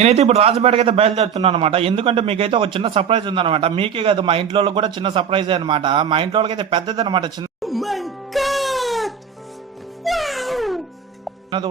నేనైతే ఇప్పుడు రాజపేటకి అయితే బయలుదేరుతున్నాను అనమాట. ఎందుకంటే మీకైతే ఒక చిన్న సర్ప్రైజ్ ఉందన్నమాట. మీకే కాదు మా ఇంట్లో వాళ్ళకి కూడా చిన్న సర్ప్రైజ్ అనమాట. మా ఇంట్లో వాళ్ళకైతే పెద్దది అనమాట.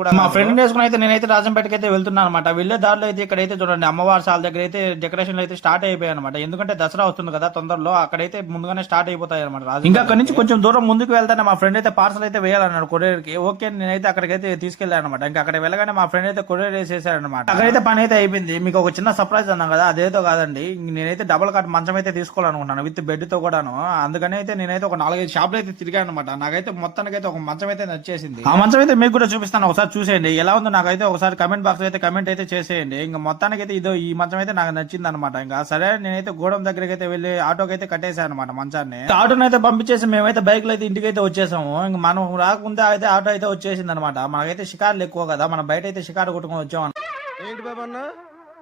కూడా మా ఫ్రెండ్ వేసుకుని అయితే నేనైతే రాజంపేటకి అయితే వెళ్తున్నాను అనమాట. వెళ్లే దారిలో అయితే ఇక్కడైతే చూడండి అమ్మవారి సాల దగ్గర అయితే డెకరేషన్ అయితే స్టార్ట్ అయిపోయాయి అనమాట. ఎందుకంటే దసరా వస్తుంది కదా తొందరలో, అక్కడైతే ముందుగానే స్టార్ట్ అయిపోతాయి అనమాట. ఇంకా అక్కడ నుంచి కొంచెం దూరం ముందుకు వెళ్తానే మా ఫ్రెండ్ అయితే పార్సల్ అయితే వేయాలన్నాడు కొరియర్ కి. ఓకే నేనైతే అక్కడికైతే తీసుకెళ్లాను అనమాట. ఇంకా అక్కడ వెళ్ళగానే మా ఫ్రెండ్ అయితే కొరియర్ వేసేసాడు అనమాట. అక్కడైతే పని అయితే అయిపోయింది. మీకు ఒక చిన్న సర్ప్రైజ్ అన్నాం కదా, అదేదో కాదండి. నేనైతే డబుల్ కాట్ మంచం అయితే తీసుకోవాలనుకుంటాను విత్ బెడ్ తో కూడాను. అందుకని అయితే నేనైతే ఒక 4-5 షాపులు అయితే తిరిగాను అనమాట. నాకైతే మొత్తానికి అయితే ఒక మంచం అయితే నచ్చేసింది. ఆ మంచం అయితే మీకు కూడా చూపిస్తాను, ఒకసారి చూసేయండి ఎలా ఉందో. నాకైతే ఒకసారి కమెంట్ బాక్స్ అయితే కమెంట్ అయితే చేసేయండి. ఇంకా మొత్తానికి అయితే ఇదో ఈ మంచం అయితే నాకు నచ్చింది అనమాట. ఇంకా సరే నేనైతే గోడం దగ్గరికి అయితే వెళ్ళి ఆటోకి అయితే కట్టేసాను అనమాట మంచాన్ని. ఆటోని అయితే పంపించేసి మేమైతే బైక్ లో అయితే ఇంటికి అయితే వచ్చేసాము. ఇంకా మనం రాకుండా అయితే ఆటో అయితే వచ్చేసింది అనమాట. మనకైతే షికారులు ఎక్కువ కదా, మనం బయట అయితే షికారు కొట్టుకొని వచ్చాం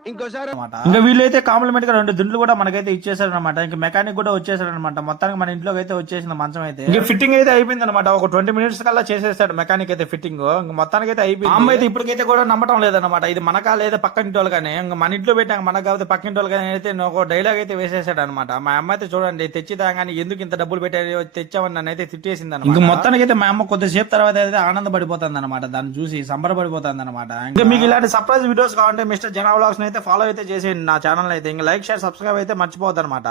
ఇంకోసారి. ఇంకా వీళ్ళైతే కాంప్లిమెంట్ గా 2 దిండ్లు కూడా మనకైతే ఇచ్చేసారు అనమాట. ఇంకా మెకానిక్ కూడా వచ్చేసాడు అనమాట. మొత్తానికి మన ఇంట్లోకి అయితే వచ్చేసింది మంచం అయితే. ఇంకా ఫిట్టింగ్ అయితే అయిపోయింది అనమాట. ఒక 20 మినిట్స్ కల్లా చేసేసాడు మెకానిక్ అయితే ఫిట్టింగ్. ఇంకా మొత్తానికి అయితే అయిపోయింది. అమ్మ అయితే ఇప్పటికైతే కూడా నమ్మటం లేదనమాట. ఇది మనకా లేదా పక్కింటి వాళ్ళు కానీ, ఇంకా మన ఇంట్లో పెట్టాక మనకు కాకపోతే పక్కింటి వాళ్ళు కానీ అయితే ఒక డైలాగ్ అయితే వేసేసాడు అనమాట. మా అమ్మ అయితే చూడండి తెచ్చి తాగానే ఎందుకు ఇంత డబ్బులు పెట్టారు తెచ్చామని నన్ను అయితే తిట్టేసింది అనమాట. ఇంకా మొత్తానికి అయితే మా అమ్మ కొద్దిసేపు తర్వాత అయితే ఆనందపడిపోతుంది అనమాట. దాన్ని చూసి సంబరపడిపోతుంది అనమాట. ఇంకా మీకు ఇలాంటి సర్ప్రైజ్ వీడియోస్ కావాలంటే మిస్టర్ జనా వ్లాగ్స్ అయితే ఫాలో అయితే చేసేయండి నా ఛానల్ అయితే. ఇంకా లైక్ షేర్ సబ్స్క్రైబ్ అయితే మర్చిపోవద్దు అనమాట.